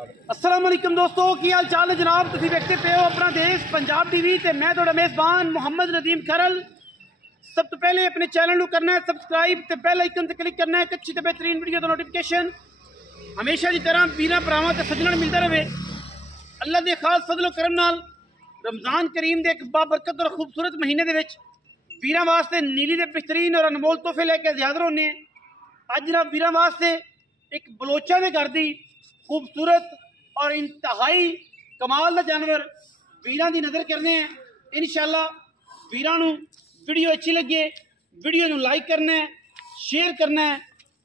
अस्सलाम वालेकुम दोस्तों, की हाल चाल है जनाब। तुम देखते पे हो अपना देश पंजाब टीवी ते मैं थोड़ा मेज़बान मोहम्मद नदीम खरल। सब तो पहले अपने चैनल को करना है सब्सक्राइब ते बेल आइकन ते क्लिक करना है। अच्छी ते बेहतरीन वीडियो का नोटिफिकेशन हमेशा की तरह वीरां भरावां ते सज्जणां मिलता रहे। अल्लाह के खास फजलो करम नाल रमज़ान करीम के एक बाबरकत और खूबसूरत महीने के वीरां वास्ते नीली के बेहतरीन और अनमोल तोहफे लैके हाज़र होने। अज जनाब वीरां वास्ते एक बलोचा के घर की खूबसूरत और इंतहाई कमाल का जानवर वीरां की नज़र करने हैं। इंशाअल्लाह वीरां नूं वीडियो अच्छी लगे वीडियो नूं लाइक करना है, शेयर करना है,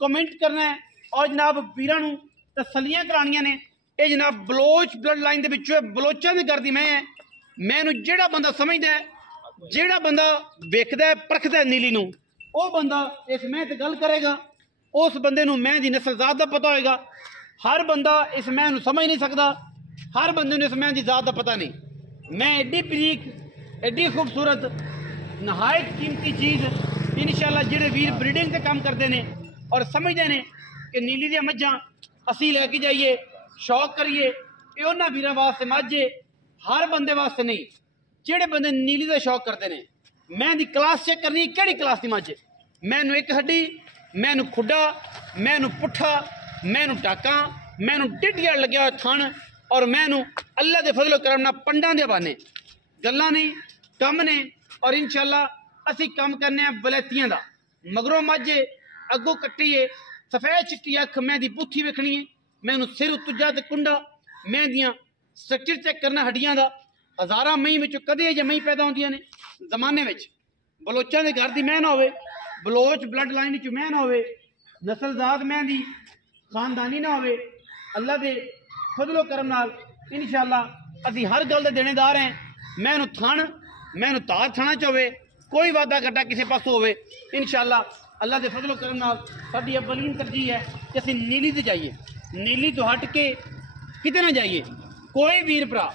कमेंट करना है और जनाब वीरां नूं तसल्लियां करानियां ने। ये जनाब बलोच ब्लड लाइन के विचों बलोचा के घर की मैनू जेड़ा बंदा समझदा है, जेड़ा बंदा वेखदा है, परखदा है नीली नूं, वो बंदा इस मैं ते गल करेगा। उस बंदे नूं मैं दी नस्ल जात का पता होएगा। हर बंदा इस मैं नूं समझ नहीं सकता, हर बंदे नूं इस मैं दी जात का पता नहीं। मैं एड्डी बरीक एड्डी खूबसूरत नहायत कीमती चीज़ इंशाअल्लाह जेड़े वीर ब्रीडिंग के काम करते हैं और समझते हैं कि नीली दी मज्जां असीं लैके जाइए शौक करिए, ये उन्हां वीरां वास्ते मज्झ है, हर बंदे वास्ते नहीं। जेड़े बंदे नीली का शौक करते हैं मैं दी क्लास चेक करनी केड़ी क्लास की मज्झ है। मैनू एक हड्डी, मैनू खुडा, मैनू पुट्ठा, मैनू टाका, मैनू टिड्डिया लग्या हुआ थन और मैनू अल्लाह के फजलो करम नाल पंडा दे बहाने गल्लां नहीं कम ने। और इंशाअल्लाह असी कम करने वलैतियां दा। मगरों मज्झे अगों कट्टी है सफेद चिट्टी अख, मैं दी पुथी वेखनी है, मैनू सिर उत्जा ते कुंडा, मैं दियां स्ट्रक्चर चेक करना हड्डियां दा। हज़ारां मई विचों कदे जे मई पैदा होंदियां ने जमाने विच। बलोचां दे घर दी मैं ना होवे, बलोच ब्लड लाइन च मैं ना होवे, नस्लजात मैं दी खानदानी ना होवे, अल्लाह दे फजलो करम नाल इंशाअल्लाह असी हर गल दे देनेदार हैं। मैनू थण मैनू तार थणा च होवे, कोई वादा घाटा किसी पासों होवे, इंशाअल्लाह अल्लाह के फजलो करम नाल साडी अव्वलीन तरजीह है कि असी नीली ते जाइए। नीली तो हट के किते ना जाइए। कोई वीर भरा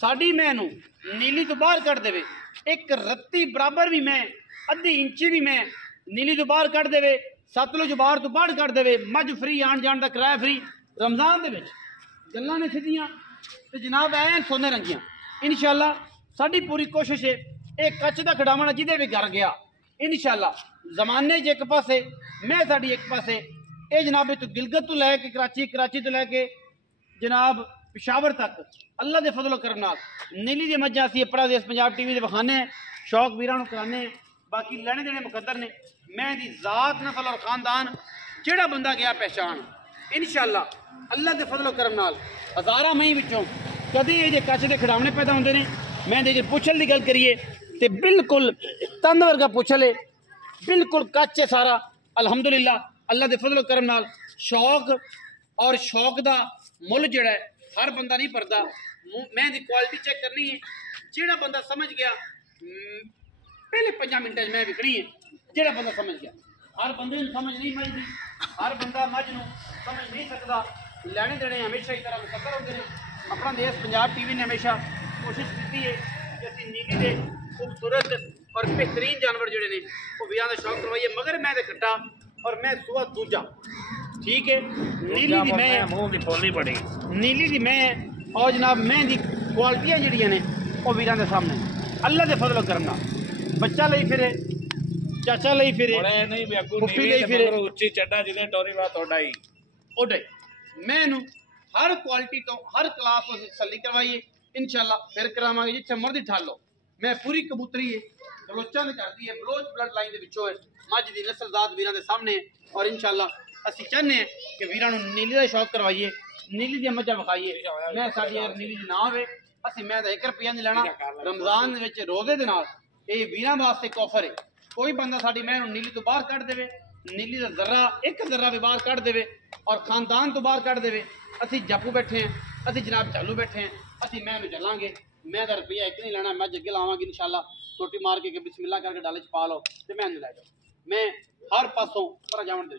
साडी मैनू नीली तो बाहर कढ़ देवे, एक रत्ती बराबर भी मैं, अद्धी इंची भी मैं नीली तो बाहर कढ़ देवे, सतलुज बाहर तो बाहर कढ़ देवे, मझ फ्री आन जान का किराया फ्री रमज़ान दे विच गल्लां ने सीधियां ते जनाब ऐन सोने रंगियां। इंशाअल्लाह साडी पूरी कोशिश है एक कच्च का खिडावना जिदे भी घर गया इंशाअल्लाह जमाने च एक पासे मैं साडी एक पासे ये जनाब तो गिलगत तो लैके कराची, कराची तो लैके जनाब पिशावर तक अल्लाह के फजलो करम नाल नीली दी मज्जां असीं अपना देश पंजाब टीवी दे विखाने शौक वीरां नूं कराने। बाकी लैने देने मुकद्दर ने। मैं दी जात नस्ल और खानदान जेड़ा बंदा गया पहचान इंशाअल्लाह अल्लाह के फजलो करम नाल हज़ारां मई विचों कदे ये जे कच्च दे खिडावने पैदा होंदे ने। मैं जे पुछल की गल करिए तो बिल्कुल तंद वर्गा पुछल है, बिल्कुल कच्च है सारा। अलहमदुलिल्लाह अल्लाह के फजलो करम नाल शौक और शौक का मुल जोड़ा है हर बंदा नहीं भरता। मैं दी क्वालिटी चेक करनी है, जेड़ा बंदा समझ गया पहले 5 मिनट मैं विकनी है। जेड़ा बंदा समझ गया, हर बंदे समझ नहीं मजदी, हर बंदा मझ नूं समझ नहीं सकता। लैने देने हमेशा इस तरह मुकद्दर होते हैं। अपना देश पंजाब टीवी ने हमेशा कोशिश की है कि असीं नीली के खूबसूरत और बेहतरीन जानवर जोड़े ने वो वीरां दा शौक करवाइए। मगर मैं कट्टा और मैं सुआ दूजा ठीक है। नीली दी मैं मुंह दी बोली बड़ी नीली दी मैं और जनाब मैं दी क्वालिटियां जड़ियां ने वो वीरां दे सामने अल्लाह दे फजलो करम नाल बच्चा लई फिरे, चाचा लई फिरे, फुफी लई फिरे, उच्ची चड्डा जिदे टोरी वा तोड़ाई ओडे मैनू हर क्वालिटी तो हर क्लास को तसल्ली करवाइए। इंशाअल्लाह फिर करावांगे जिथे मर्जी ठालो। मैं पूरी कबूतरी है बलोचां दे करदी है, बलोच ब्लड लाइन दे विचों है, मझ दी नस्ल जात वीरां दे सामने है। और इंशाअल्लाह असीं चाहने हैं कि वीरां नूं नीली दा शौक करवाइए, नीली दी मज्जां विखाइए। मैं साडी अगर नीली दी ना होवे असीं मैं तो 1 रुपया नहीं लेना। रमज़ान दे विच रोज़े दे नाल ये वीरां वास्ते ऑफर है। कोई बंदा साडी मैं नीली तो बाहर कढ़ देवे, नीली का जर्रा 1 जर्रा भी बाहर कढ़ देवे और खानदान तो बाहर कढ़ देवे, असीं जापू बैठे हैं, असीं जनाब चालू बैठे हैं, असीं मैं चलांगे। मैं तो रुपया 1 नहीं लेना, मैं अगे लावांगी इंशाअल्लाह छोटी मार के बिस्मिल्लाह करके डाले च पा लो तो मैं लै जाओ। मैं हर पासों पर जावन दे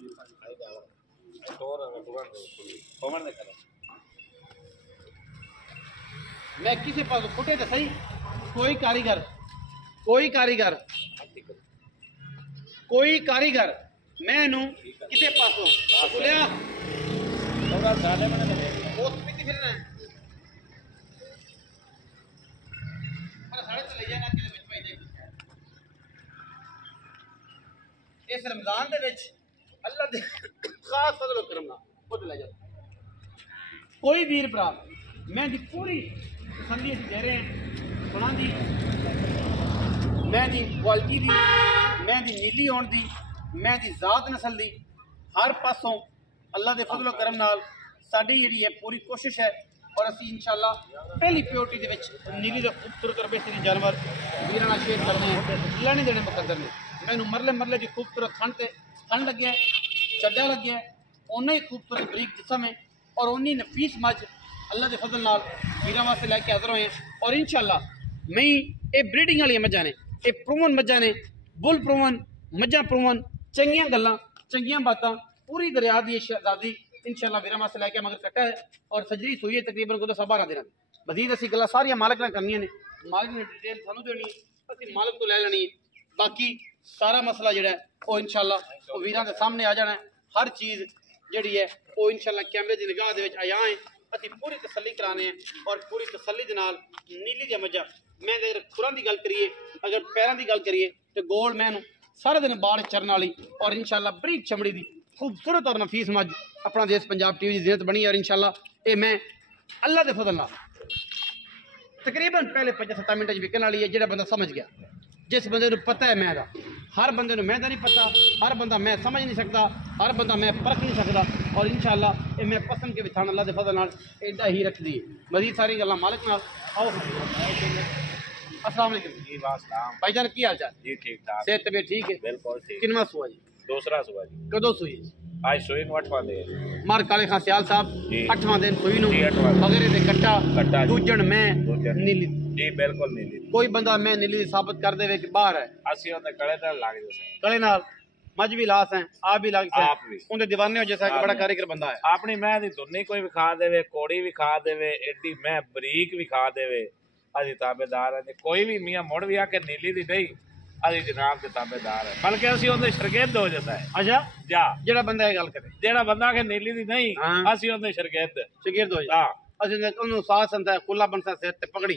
मैं किसी पास फुटे तो सही। कोई कारीगर मैं किसी पासों बोलिया इस रमजान दे विच अल्लाह दे खास फजल करम नाल खुद ले जाओ। कोई वीर भरा मैं दी पूरी तसल्ली दे रहे हैं सुना दी मैं दी क्वालिटी दी मैं दी नीली होने दी मैं दी जात नस्ल दी हर पासों अल्लाह दे फजल करम नाल साडी जिहड़ी है पूरी कोशिश है और असी इंशाअल्लाह पहली प्योरिटी दे विच नीली दे खूबसूरत रबेसरी जानवर वीरां नाल शेयर करने हैं अल्लाह ने देने मुकद्दर ने। मैनू मरले मरले दी खूबसूरत थन लग्या चड्डा लग्या उन्ना ही खूबसूरत बरीक जिस्म है और उन्नी नफीस मझ अल्लाह के फजल नाल वीरां वास्ते लैके हाज़र होए और इंशाअल्लाह मैं ये ब्रीडिंग वाली मझां ने ये प्रूवन मझां ने बुल प्रूवन मझां प्रूवन चंगियां गल्लां चंगियां बातां पूरी दरिया दी शहजादी इंशाअल्लाह वीरां वास्ते लैके मगर कट्टा है और सजरी सुई है तकरीबन को 12 दिन मजीद असी गल्लां सारियां मालिक नाल करनियां ने मालिक ने डिटेल सानू देनी है असी मालिक तो लै लेनी है बाकी सारा मसला जिहड़ा है वो इंशाअल्लाह वो वीरां दे सामने आ जाना है। हर चीज़ जिहड़ी है वो इंशाअल्लाह कैमरे की निगाह दे विच आया है असी पूरी तसल्ली कराने हैं और पूरी तसल्ली दे नाल नीली दी मझां मैं अगर खुरां की गल करिए अगर पैरों की गल करिए तो गोल मैनू सारा दिन बाढ़ चरन वाली और इंशाअल्लाह बरीक चमड़ी की खूबसूरत और नफीस मझ अपना देश पंजाब टीवी की ज़िन्नत बनी और इंशाअल्लाह ये मैं अल्लाह के फजल नाल तकरीबन पहले 5-7 मिनट विकन वाली है जो बंदा समझ गया जिस बंदे को पता है मैं हर बंदे को मैं नहीं पता हर बंदा मैं समझ नहीं सकता हर बंदा मैं परख नहीं सकता और इंशाअल्लाह ये मैं पसंद के बिछाण अल्लाह के फजल नाल एडा ही रख दी मजीद सारी गल्लां मालिक नाल आओ। अस्सलाम वालेकुम जी वास्सलाम भाईजान की हाल चाल जी ठीक ठाक सेहत तबीयत ठीक है बिल्कुल ठीक कितना सुआ जी दूसरा सुआ जी कदों सुई आज सुई नु 8वां दिन मार काले खां सियाल साहब 8वां दिन सुई नु मगर दे कट्टा दूजण मैं नीली जी बिल्कुल नीली कोई बंदा मैं नीली साबित कर देवे कि बाहर है असी ओदे कले नाल लाग जैसे कले नाल मज भी लास है आप भी लाग से उनके दीवाने हो जैसा कि बड़ा कारीगर बंदा है अपनी मैं दी दुन्नी कोई भी खा देवे कोड़ी भी खा देवे एडी मैं बरीक भी खा देवे अजी ताबेदार है कोई भी मियां मुड़ भी आके नीली दी नहीं अजी जनाब के ताबेदार है बल्कि असी ओदे शरगेद हो जैसा है अच्छा जा जेड़ा बंदा ये गल करे जेड़ा बंदा के नीली दी नहीं असी ओदे शरगेद हो जा ਅਸੀਂ ਉਹਨੂੰ ਸਾਥ ਸੰਦਾ ਖੁੱਲਾ ਬੰਸਾ ਸਿਰ ਤੇ ਪਗੜੀ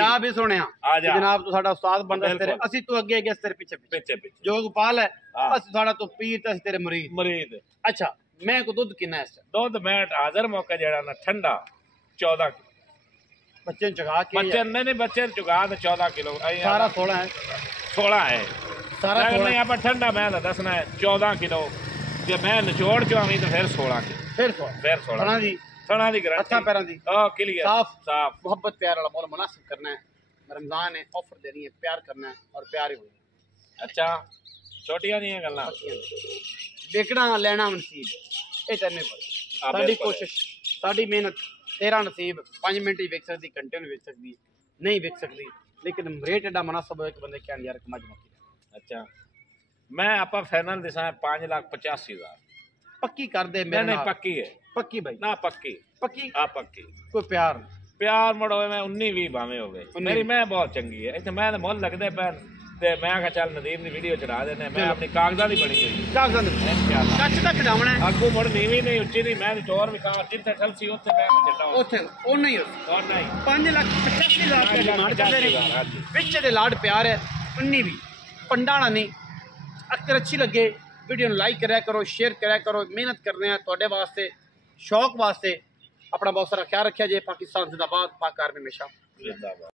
ਆ ਵੀ ਸੁਣਿਆ ਜਨਾਬ ਤੂੰ ਸਾਡਾ ਉਸਤਾਦ ਬਣਦਾ ਤੇਰੇ ਅਸੀਂ ਤੂੰ ਅੱਗੇ ਅੱਗੇ ਤੇਰੇ ਪਿੱਛੇ ਜੋ ਗੋਪਾਲ ਹੈ ਅਸੀਂ ਸਾਡਾ ਤੂੰ ਪੀਰ ਤੇ ਤੇਰੇ ਮਰੀਦ ਅੱਛਾ ਮੈਂ ਕੋ ਦੁੱਧ ਕਿੰਨਾ ਇਸ ਦੁੱਧ ਮੈਂ ਹਾਜ਼ਰ ਮੌਕਾ ਜਿਹੜਾ ਨਾ ਠੰਡਾ 14 ਬੱਚੇ ਚੁਗਾ ਕੇ ਬੱਚੇ ਨਹੀਂ ਬੱਚੇ ਚੁਗਾ ਤੇ 14 ਕਿਲੋ ਸਾਰਾ 16 ਹੈ ਸਾਰਾ ਨਹੀਂ ਆਪਾਂ ਠੰਡਾ ਮੈਂ ਦੱਸਣਾ ਹੈ 14 ਕਿਲੋ ਜੇ ਮੈਂ ਨਿਚੋੜ ਚੋਂ ਤਾਂ ਫਿਰ 16 ਕਿਲੋ ਫਿਰ 16 ਜੀ थोड़ा दी अच्छा पैरों दी क्लियर साफ मोहब्बत प्यार वाला मोल मुनासिब करना है रमजान है ऑफर देनी है प्यार करना है और प्यार ही होना अच्छा छोटियां नहीं है गल्लां देखना लेना नसीब ये करने पर साडी कोशिश साडी मेहनत तेरा नसीब 5 मिनट ही वेख सकदी घंटे में वेख सकदी नहीं वेख सकदी लेकिन रेट एडा मुनासिब होए कि बंदे कहन यार कमाज मौकी अच्छा मैं आपा फाइनल दिसा 5,85,000 पक्की कर दे मेरे नहीं पक्की है पक्की भाई ना पक्की आ पक्की कोई प्यार मड़ो मैं 19-20 भावे हो गए मेरी मैं बहुत चंगी है इतने मैं मोल लगदे पैन ते मैं कहा चल नदीम दी वीडियो चढ़ा देने मैं अपनी कागजात ही बनी हुई कागजात सच तक डावना है अगू मुड़ नीवी नहीं उच्ची नहीं मैं चोर विकार जिथे चलसी ओथे मैं चड्डा ओथे ओ नहीं 5,85,000 रुपए डिमांड कर रहे हैं विच दे लाड प्यार है 19 भी पंडाणा नहीं अगर अच्छी लगे वीडियो लाइक करा करो शेयर करा करो मेहनत करने हैं तुहाडे वास्ते शौक वास्ते अपना बहुत सारा ख्याल रखा जाए पाकिस्तान जिंदाबाद पाक आर्मी हमेशा जिंदाबाद।